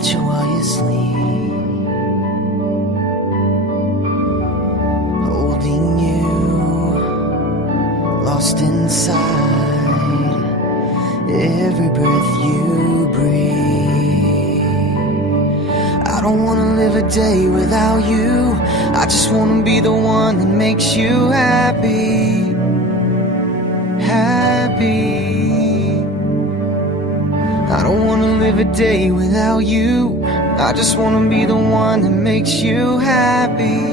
watch you while you sleep, holding you, lost inside every breath you breathe. I don't wanna live a day without you. I just wanna be the one that makes you happy, happy. I don't wanna live a day without you. I just wanna be the one that makes you happy,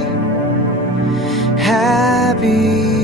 happy.